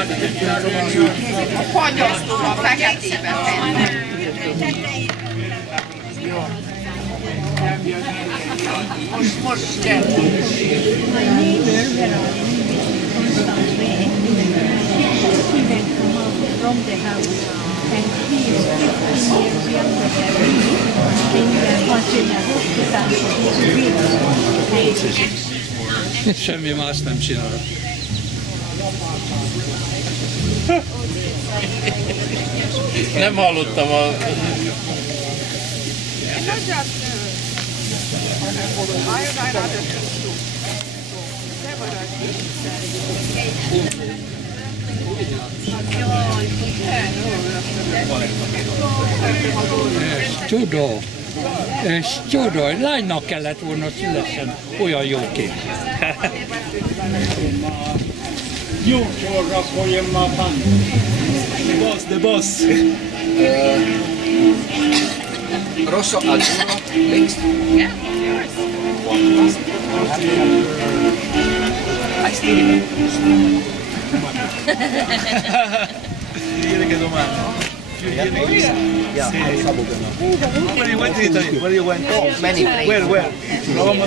A fagyasztó a feketébe fenn. Jó. Most kell. My neighbor, where I live on Way, he then come out from the house, and he is 15 years younger than me, and was in a hospital for his week. Semmi más nem csinál. Nem hallottam a... Ez csoda, lánynak kellett volna szülessen, olyan jó kép. Jó sorra folyam a pan. The boss. Rosso azzurro mixed. Yeah, yours. I still Viene che domanda. Yeah, I Where you went to Italy? Where you went? many places. Where? Roma.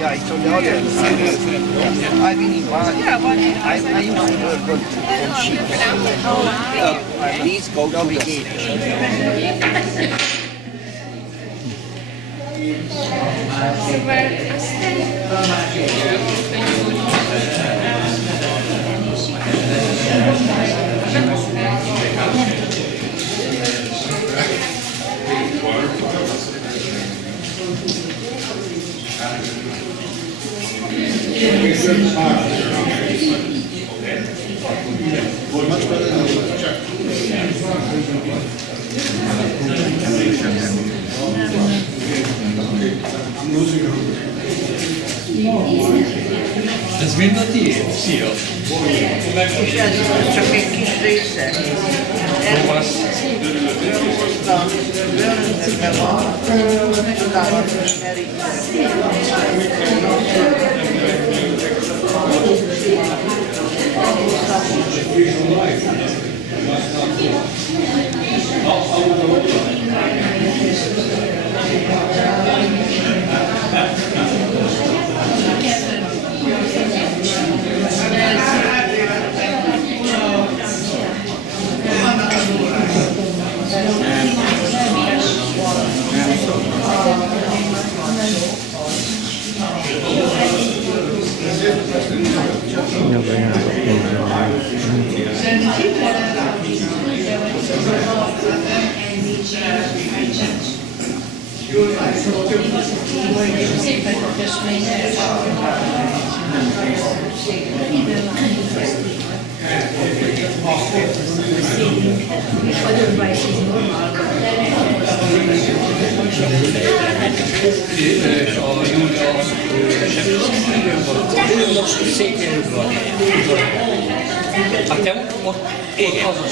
Yeah, it's on the other side. I've been in Bali. I used to work on ships. Please go to the gate. Ez mind a tiéd? Szia! És ez csak egy kis része. Bőröncében van, csodálatos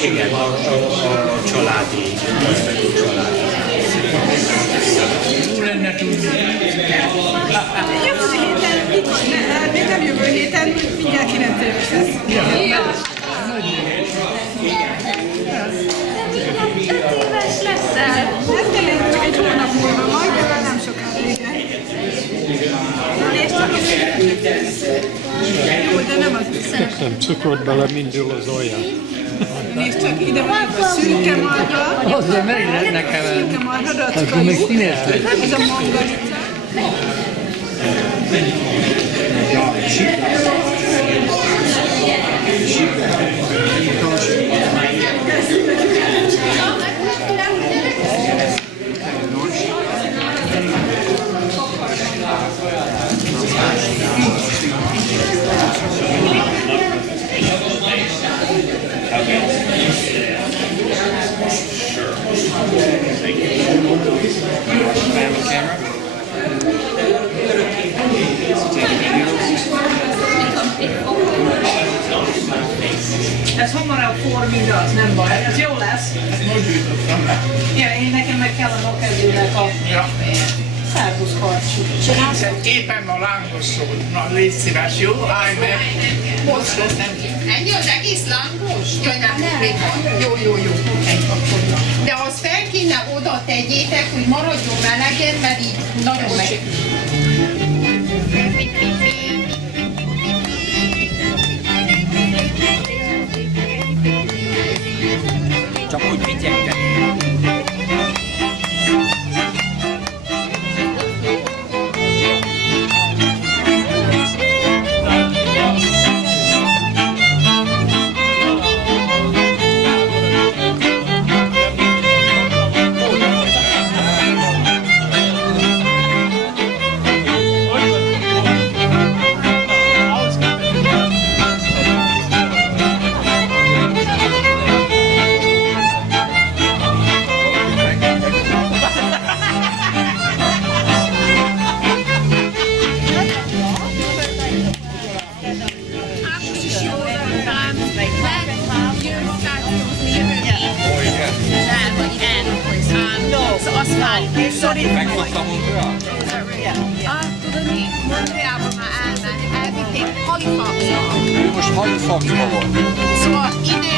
Igen, a családi. Jó lenne tudni. Jövő héten itt van, még nem jövő héten, mindjárt 9 éves lesz. Éves leszel. Ez tényleg csak egy hónap múlva, majd jövő nem sokára, igen. És csak az jó, de nem az Nem cukrot bele, mindül az olyan. Nézd csak, ide van a szürke marha. Azzal meg lehetne keverni. Szürke marha, rackai. Ez a mangalica. Ez hamarabb for, mint az, nem baj. Ez jó lesz. Most gyűjtöttem. Ja, én nekem meg kell a nokedőnek a Szervusz, Karcsi. Éppen a lángos szól. Na, légy szíves, jó? Állj meg. Most nem. Ennyi az egész lángos? Jaj, nem, még van. Jó. De azt fel kéne oda tegyétek, hogy maradjon melegen, mert így nagyon meg. Csak úgy vigyektek. Megfogtam Montreal? Tudod mi? Montrealba már elvitték Halifaxra. Ő most Halifaxban volt. Szóval idő,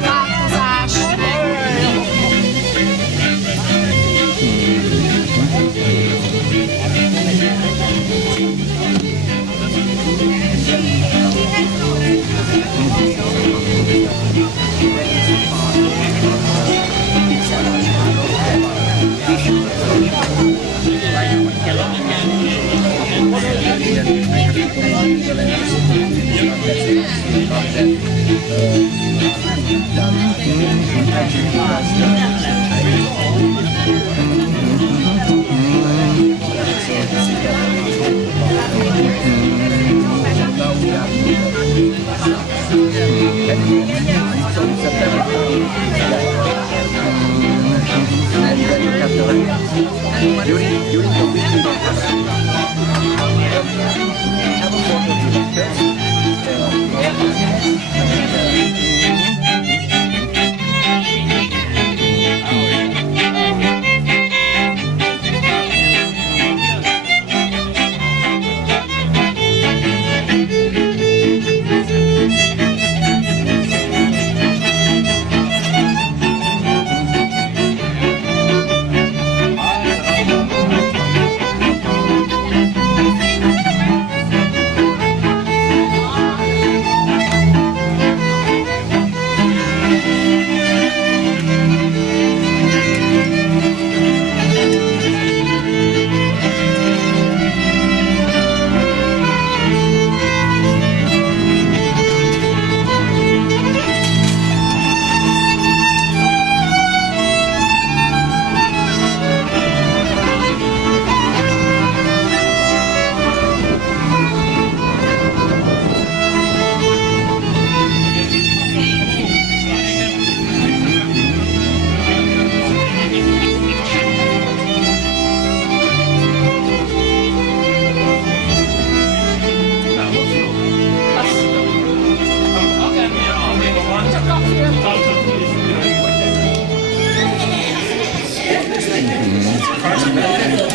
változás,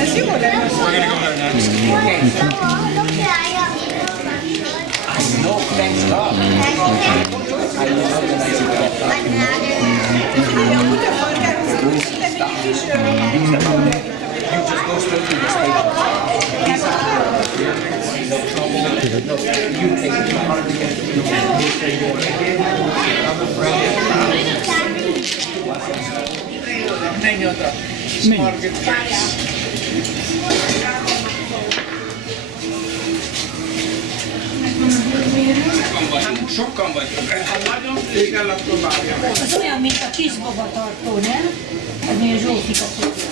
Ez jó lesz. Menj oda. Margit. Sokan vagyunk. Ha nagyon végel, akkor várjam. Az olyan, mint a kisbabatartó, nem? Ez milyen Zsófika fogja.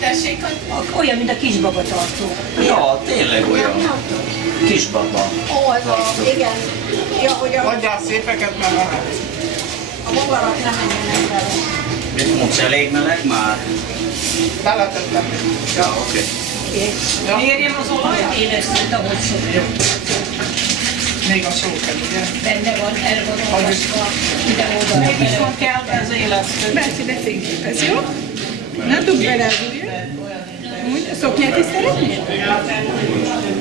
tessék, Olyan, mint a kisbabatartó. Ja, tényleg olyan. Kisbaba. ó, az a, igen. Ja, hogy a Hagyjál szépeket, mert lehet. bogarak nem menjenek bele. Mit mondsz, elég meleg már? Beletettem. Ja, oké. Mérjem az olajat? Élesztett, ahogy szokja. Még a sóker, ugye? Benne van, el van olvasva, ide-oda. Meg is van kell az élesztő. Berci, de fényképez, jó? Ne dugd bele, ugye? Úgy, a szoknyát is szeretnél?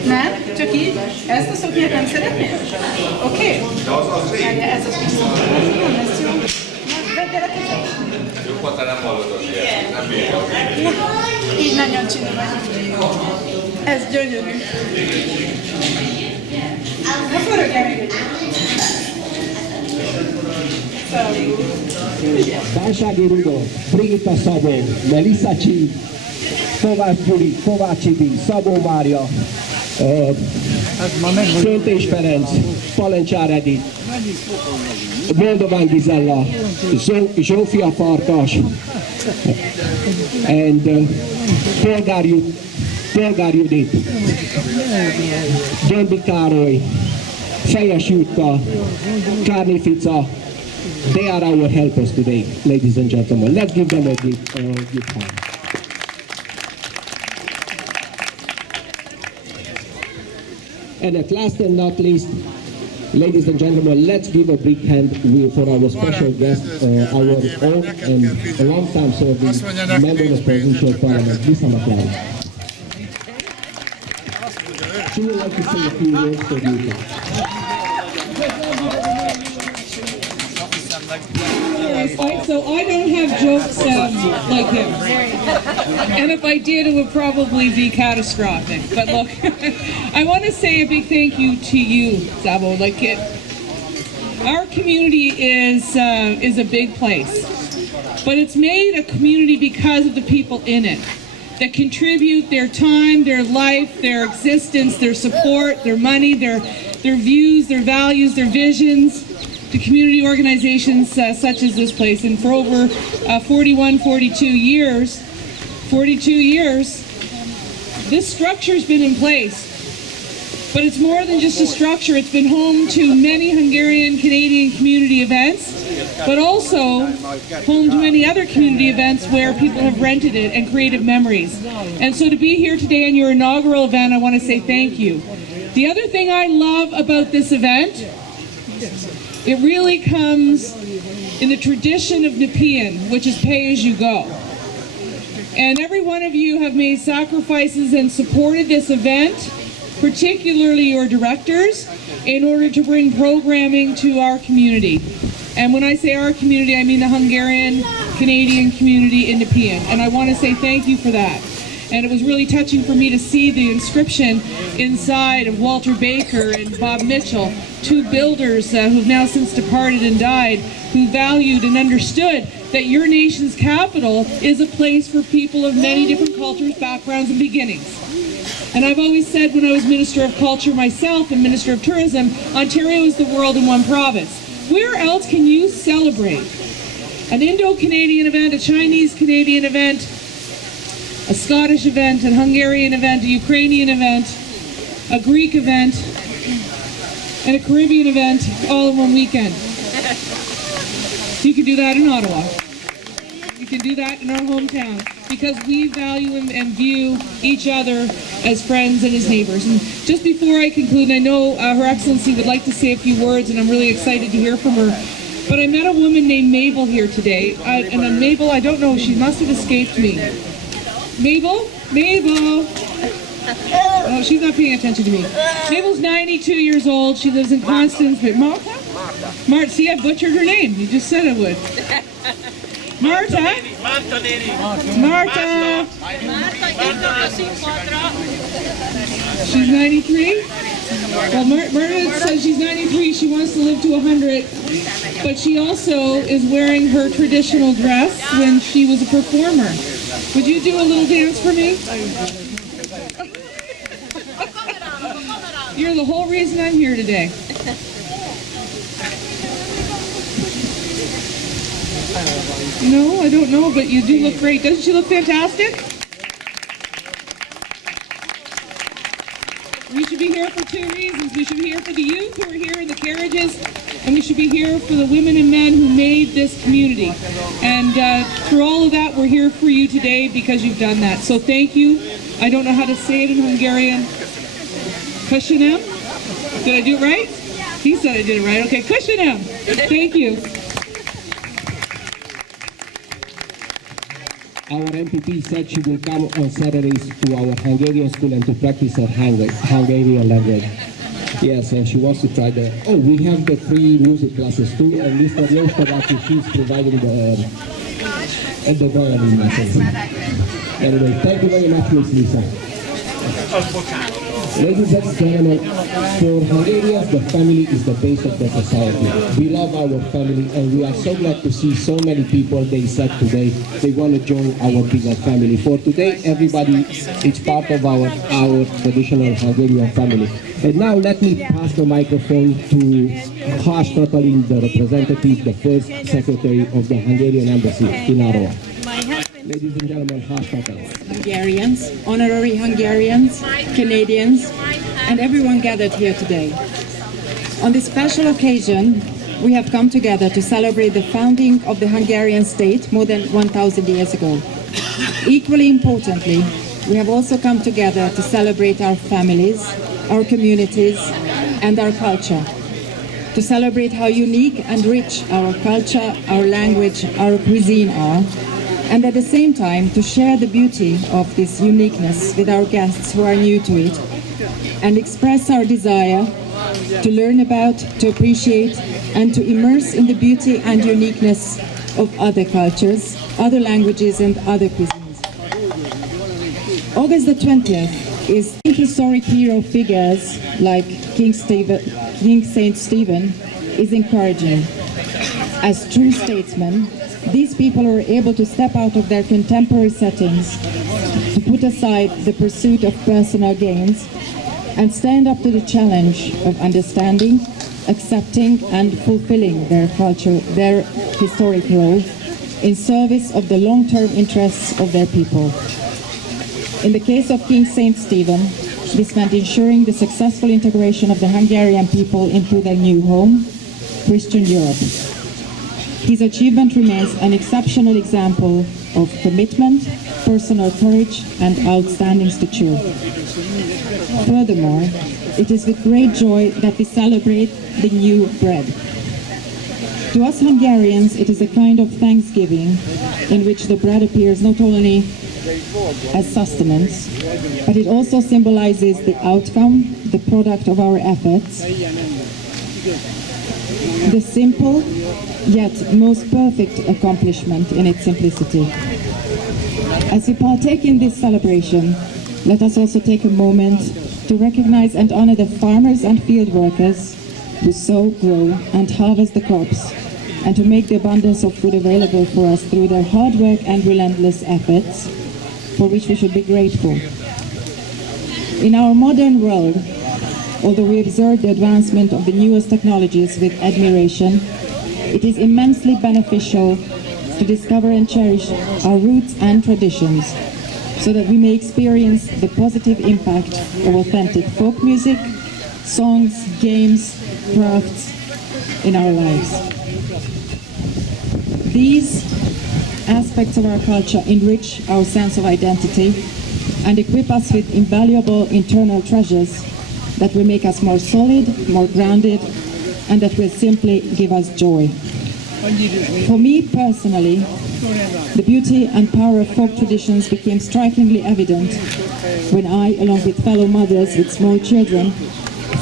Nem? Csak így? Ezt a szoknyát nem szeretnél? Oké? Ez az viszont. Ez jó. Vedd el a kezed. Jobban te nem hallod az ilyet, nem bírja. Így nagyon csinos vagy. Ez gyönyörű. Na forogja még egyet. Társági Rudolf, Brigitta Szabó, Melissa Csík, Kovács Gyuri, Kovács Ibi, Szabó Mária, Köntés Ferenc, Palencsár Edith, Boldogán Gizella, Zsófia Farkas, and Polgár Judit, Gyömbi Károly, Fejes Jutka, Kárné Fica. They are our helpers today, ladies and gentlemen. Let's give them a big hand. And at last and not least, ladies and gentlemen, let's give a big hand for our special guest, our own and a long-time serving member of the provincial parliament, Lisa McLeod. She would like to say a few words for you. So I don't have jokes like him. And if I did, it would probably be catastrophic. But look, I want to say a big thank you to you, Zabo. Our community is a big place, but it's made a community because of the people in it that contribute their time, their life, their existence, their support, their money, their views, their values, their visions, to community organizations such as this place. And for over 42 years, this structure's been in place. But it's more than just a structure. It's been home to many Hungarian Canadian community events, but also home to many other community events where people have rented it and created memories. And so to be here today in your inaugural event, I want to say thank you. The other thing I love about this event, it really comes in the tradition of Nepean, which is pay as you go. And every one of you have made sacrifices and supported this event, particularly your directors, in order to bring programming to our community. And when I say our community, I mean the Hungarian Canadian community in Nepean. And I want to say thank you for that. And it was really touching for me to see the inscription inside of Walter Baker and Bob Mitchell, two builders who've now since departed and died, who valued and understood that your nation's capital is a place for people of many different cultures, backgrounds, and beginnings. And I've always said when I was Minister of Culture myself and Minister of Tourism, Ontario is the world in one province. Where else can you celebrate an Indo-Canadian event, a Chinese-Canadian event, a Scottish event, a Hungarian event, a Ukrainian event, a Greek event, and a Caribbean event all in one weekend? You can do that in Ottawa. You can do that in our hometown because we value and view each other as friends and as neighbors. And just before I conclude, I know Her Excellency would like to say a few words, and I'm really excited to hear from her. But I met a woman named Mabel here today, and Mabel, I don't know, she must have escaped me. Mabel? Mabel! Oh, she's not paying attention to me. Mabel's 92 years old. She lives in Constance. But Martha? Martha. See, I butchered her name. You just said I would. Martha? Martha! She's 93? Well, Martha says she's 93. She wants to live to 100. But she also is wearing her traditional dress when she was a performer. Would you do a little dance for me? You're the whole reason I'm here today. No, I don't know, but you do look great. Doesn't she look fantastic? We should be here for two reasons. We should be here for the youth who are here in the carriages, and we should be here for the women and men who made this community. And through all of that, we're here for you today because you've done that. So thank you. I don't know how to say it in Hungarian. Köszönöm? Did I do it right? He said I did it right. Okay, köszönöm. Thank you. our MPP said she will come on Saturdays to our Hungarian school and to practice her Hungarian language. Yes, and she wants to try the... Oh, we have the free music classes too, and Mr. Jostagaki, she's providing the violin lessons. Anyway, thank you very much, Miss Lisa. Ladies and gentlemen, for Hungarians, the family is the base of the society. We love our family, and we are so glad to see so many people, they said today, they want to join our bigger family. For today, everybody is part of our traditional Hungarian family. And now let me pass the microphone to Hás Katalin, the representative, the first secretary of the Hungarian Embassy in Ottawa. Ladies and gentlemen, Hás Katalin. Hungarians, honorary Hungarians, Canadians, and everyone gathered here today. On this special occasion, we have come together to celebrate the founding of the Hungarian state more than 1,000 years ago. Equally importantly, we have also come together to celebrate our families, our communities, and our culture. To celebrate how unique and rich our culture, our language, our cuisine are, and at the same time to share the beauty of this uniqueness with our guests who are new to it, and express our desire to learn about, to appreciate, and to immerse in the beauty and uniqueness of other cultures, other languages, and other cuisines. August the 20th is historic hero figures like King Saint Stephen is encouraging. As true statesmen, these people are able to step out of their contemporary settings, to put aside the pursuit of personal gains, and stand up to the challenge of understanding, accepting, and fulfilling their culture, their historic role, in service of the long-term interests of their people. In the case of King Saint Stephen, this meant ensuring the successful integration of the Hungarian people into their new home, Christian Europe. His achievement remains an exceptional example of commitment, personal courage, and outstanding stature. Furthermore, it is with great joy that we celebrate the new bread. To us Hungarians, it is a kind of thanksgiving in which the bread appears not only as sustenance, but it also symbolizes the outcome, the product of our efforts, the simple yet most perfect accomplishment in its simplicity. As we partake in this celebration, let us also take a moment to recognize and honor the farmers and field workers who sow, grow, and harvest the crops, and to make the abundance of food available for us through their hard work and relentless efforts, for which we should be grateful. In our modern world, although we observe the advancement of the newest technologies with admiration, it is immensely beneficial to discover and cherish our roots and traditions, so that we may experience the positive impact of authentic folk music, songs, games, crafts in our lives. These aspects of our culture enrich our sense of identity and equip us with invaluable internal treasures that will make us more solid, more grounded, and that will simply give us joy. For me personally, the beauty and power of folk traditions became strikingly evident when I, along with fellow mothers with small children,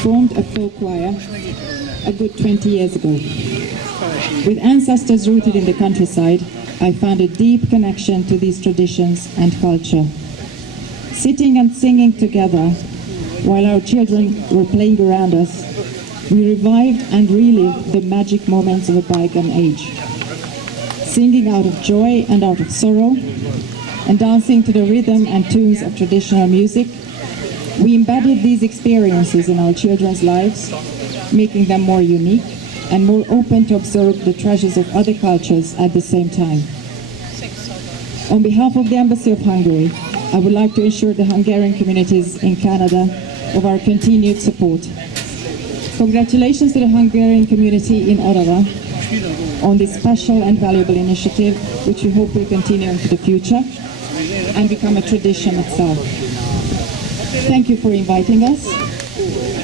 formed a folk choir a good 20 years ago. With ancestors rooted in the countryside, I found a deep connection to these traditions and culture. Sitting and singing together while our children were playing around us, we revived and relived the magic moments of a bygone age. Singing out of joy and out of sorrow, and dancing to the rhythm and tunes of traditional music, we embedded these experiences in our children's lives, making them more unique and more open to observe the treasures of other cultures at the same time. On behalf of the Embassy of Hungary, I would like to assure the Hungarian communities in Canada of our continued support. Congratulations to the Hungarian community in Ottawa on this special and valuable initiative, which we hope will continue into the future and become a tradition itself. Thank you for inviting us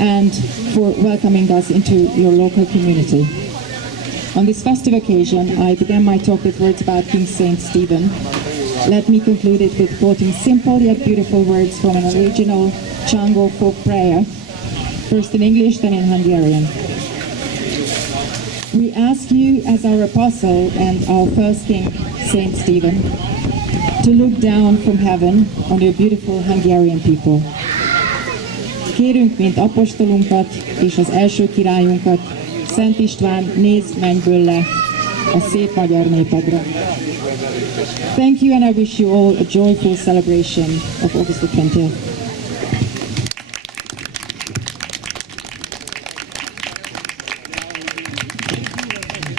and for welcoming us into your local community. On this festive occasion, I began my talk with words about King Saint Stephen, Let me conclude it with quoting simple yet beautiful words from an original Csango folk prayer, first in English, then in Hungarian. We ask you as our apostle and our first king, Saint Stephen, to look down from heaven on your beautiful Hungarian people. Kérünk, mint apostolunkat és az első királyunkat, Szent István, nézd mennyből le a szép magyar népedre. Thank you, and I wish you all a joyful celebration of August the 20th.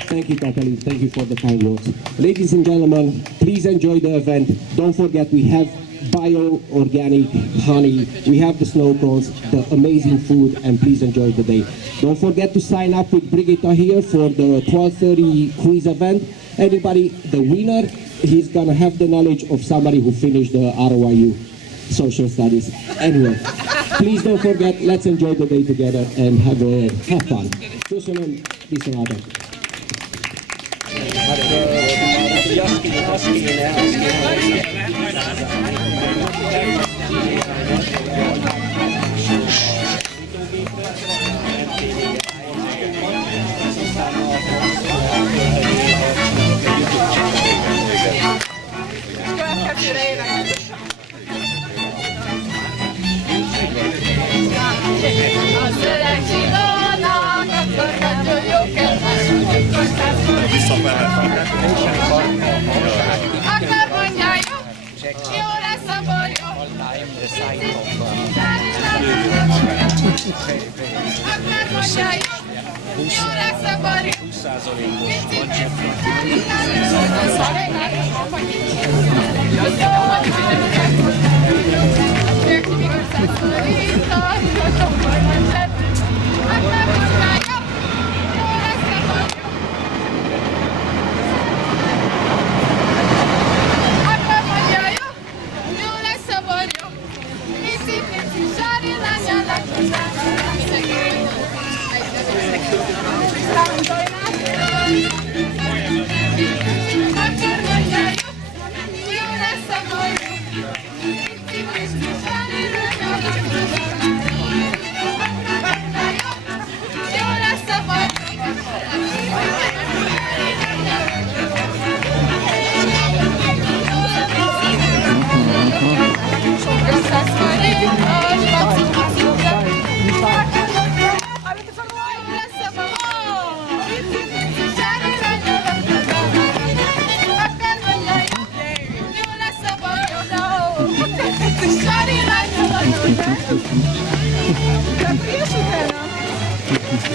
Thank you, Katalin. Thank you for the kind words. Ladies and gentlemen, please enjoy the event. Don't forget we have bio-organic honey, we have the snow cones, the amazing food, and please enjoy the day. Don't forget to sign up with Brigitta here for the 12:30 quiz event. Anybody, the winner, he's gonna have the knowledge of somebody who finished the ROIU social studies. Anyway, please don't forget, let's enjoy the day together and have fun. Köszönöm, viszontlátásra. Akár mondja, jó lesz a bor, jó. Akár mondja, jó lesz a bor, jó.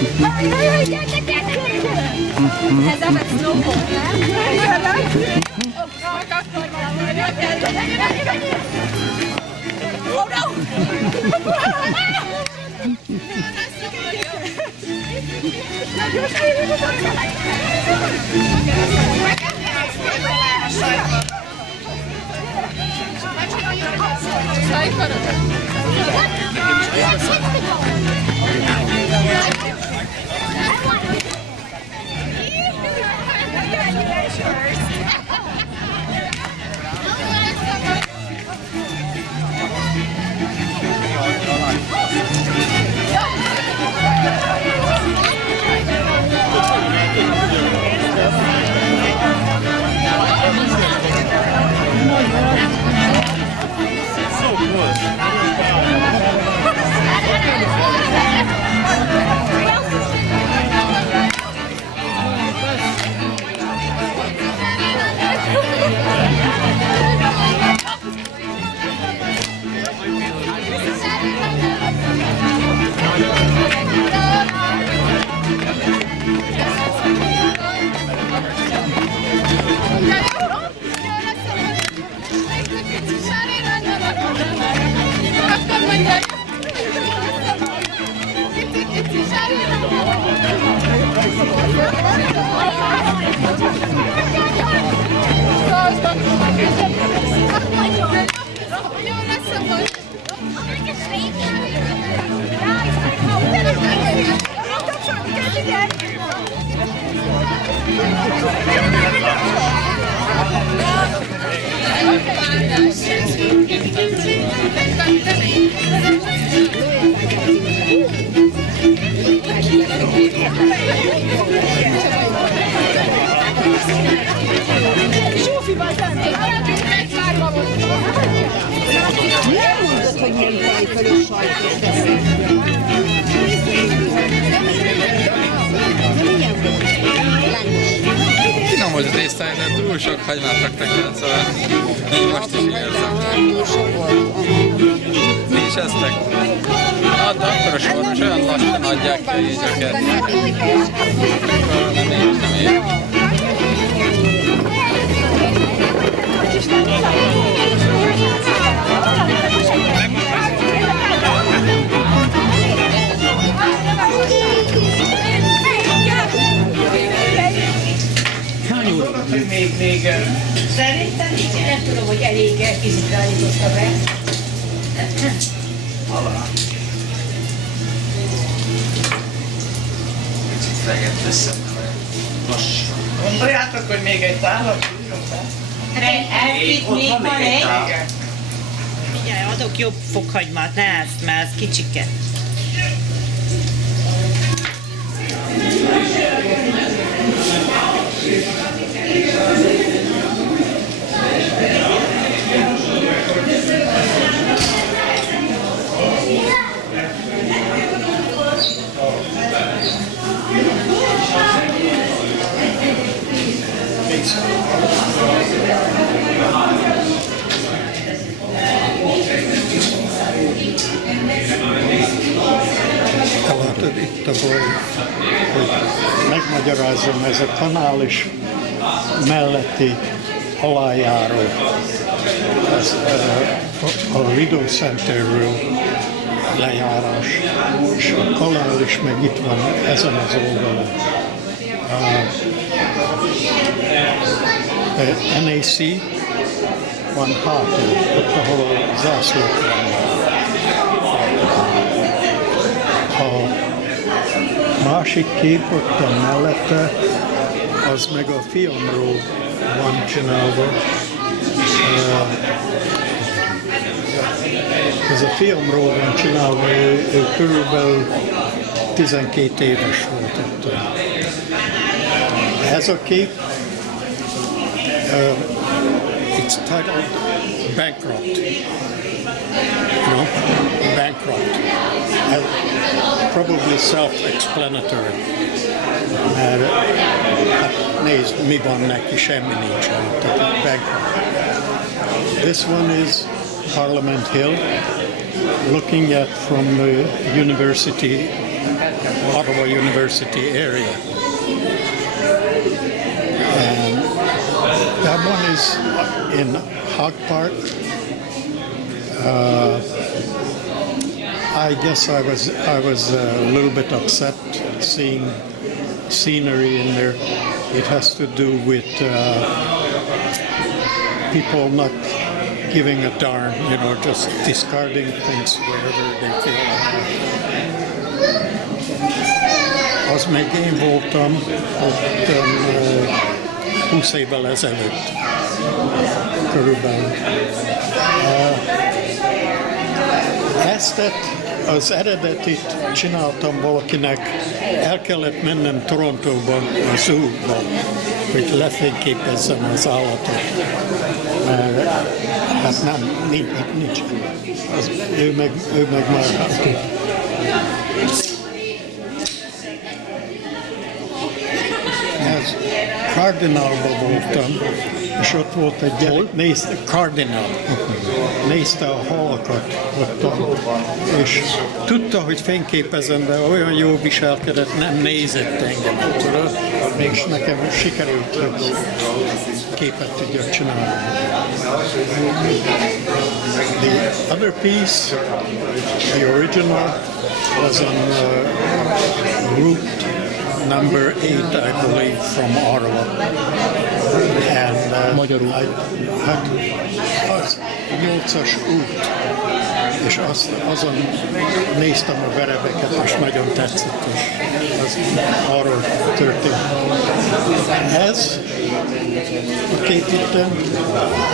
はい。Finom volt a tésztája, de túl sok hagymát raktak el, szóval most is érzem. Mi is eztek? Hát akkor a soros olyan lassan adják ki a jegyeket. Nem ér. Hány óra? Még Szerintem így nem tudom, hogy elég kicsit állította be. Fejet teszem. Lassan. Gondoljátok, hogy még egy tálat? Itt még van egy? Figyelj, adok jobb fokhagymát, ne ezt, mert ez kicsike. Látod, itt a baj, hogy megmagyarázom, ez a kanál is melletti alájáró. Ez a Rideau Centerről lejárás, és a kanál is meg itt van ezen az oldalon. NAC van hátul, ott ahol a zászlók vannak. A másik kép ott a mellette, az meg a fiamról van csinálva. Ez a fiamról van csinálva, ő körülbelül 12 éves volt ott. Ez a kép, it's titled Bankrupt. No? Bankrupt. Probably self-explanatory. Mert hát nézd, mi van neki, semmi nincsen. Bankrupt. This one is Parliament Hill, looking at from the university, Ottawa University area. And that one is in Hog Park. I guess I was a little bit upset seeing scenery in there. It has to do with people not giving a darn, you know, just discarding things wherever they feel like. Az még én voltam ott 20 évvel ezelőtt körülbelül. Ezt az eredetit csináltam valakinek, el kellett mennem Torontóba, a zoo-ba, hogy lefényképezzem az állatot. Mert hát nem, nincs. Ő meg már ez Cardinalban voltam, és ott volt egy gyerek, nézte, Cardinal, nézte a halakat ott, és tudta, hogy fényképezem, de olyan jól viselkedett, nem nézett engem, tudod, mégis nekem sikerült, hogy képet tudjak csinálni. The other piece, the original, was on route number 8, I believe, from Ottawa. And hát az 8-as út, és azon néztem a verebeket, és nagyon tetszett, és az arról történt. Ez a két ütem,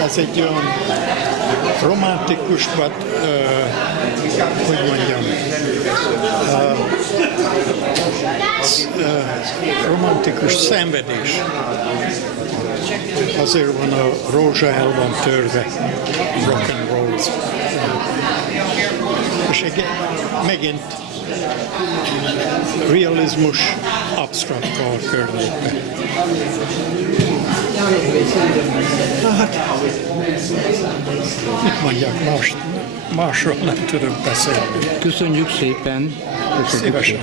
ez egy olyan romantikus, vagy hogy mondjam, romantikus szenvedés. Azért van a rózsa el van törve, rock and roll. És megint realizmus absztrakt környékben. Hát, mit mondjak, másról nem tudok beszélni. Köszönjük szépen. Szívesen.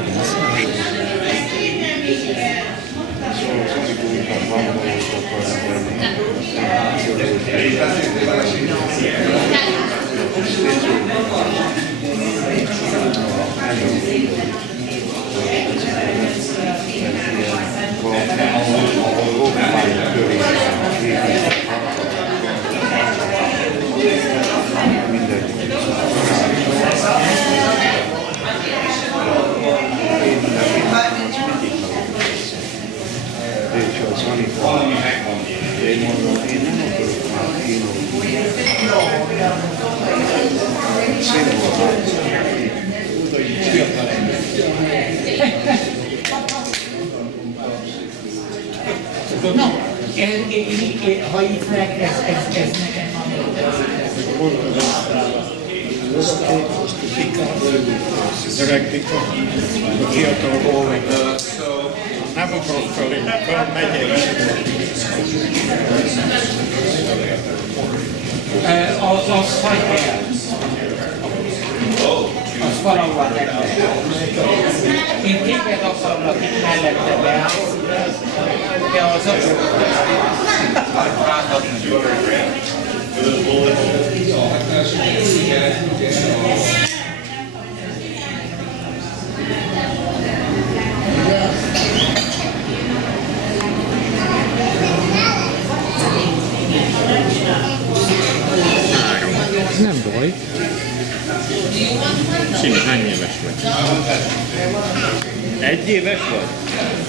Ha itt meg, ez nekem Öreg pika, a fiatal góli. Nem akarok felé, megyek. Az hagyja el. Az valahol tette. Én téged akarlak itt mellette beállni, de az Nem baj. Simi, hány éves vagy? 1 éves vagy?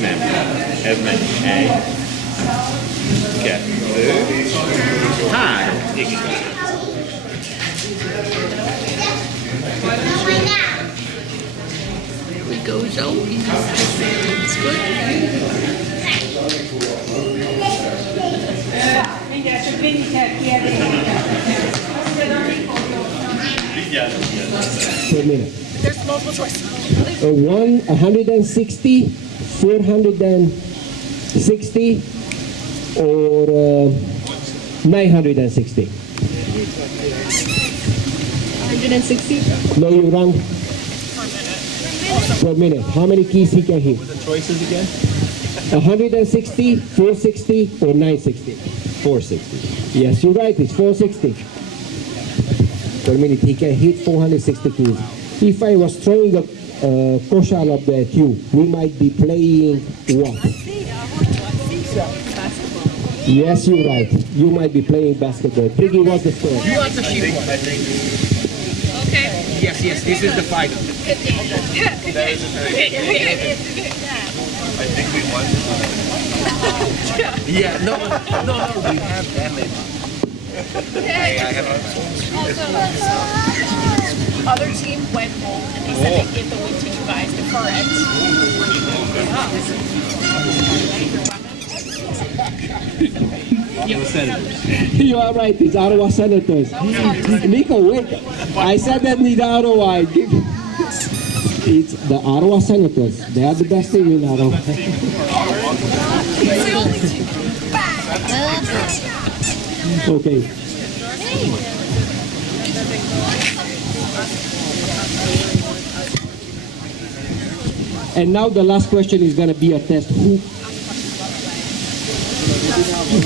Nem. Ez mennyi? 1, 2, 3. Igen. We go Zoe. It's good. Mindjárt csak végig kell kérni. Per minute. There's multiple choice. 160, 460, or 960? 160. No, you're wrong. Per minute. How many keys he can hit? The choices again? 160, 460, or 960? 460. Yes, you're right. It's 460. Per minute, he can hit 460 keys. If I was throwing a kosárlabda at you, we might be playing what? Yes, you're right. You might be playing basketball. Briggy, what's the score? You want the sheep one, I think. Okay. Yes, this is the final. I think we won. Yeah, no, we have damage. Other team went home and they said they give the win to you guys. The correct. You are right, it's Ottawa Senators. Nico, wait. I said that in Ottawa. It's the Ottawa Senators. They are the best team in Ottawa. Okay. And now the last question is going to be a test.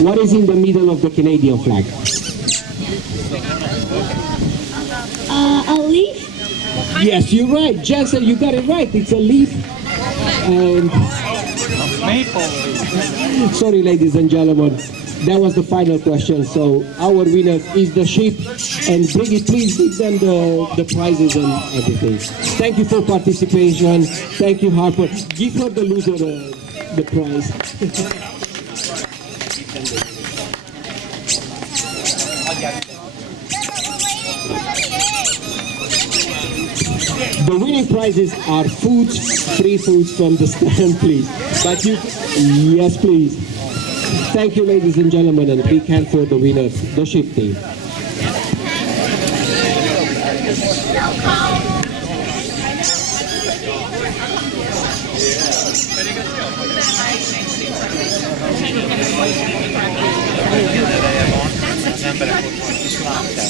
What is in the middle of the Canadian flag? A leaf? Yes, you're right. Jensen, you got it right. It's a leaf. And Maple. sorry, ladies and gentlemen. That was the final question. So our winner is the sheep. And Briggy, please give them the prizes and everything. Thank you for participation. Thank you, Harper. Give her the loser the prize. The winning prizes are foods, free foods from the stand, please. But you, yes, please. Thank you, ladies and gentlemen, and big hand for the winners, the ship team. Az emberek ott van, és látják.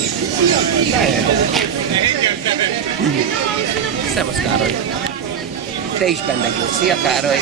Szevasz, Károly! Te is benne vagy. Szia, Károly!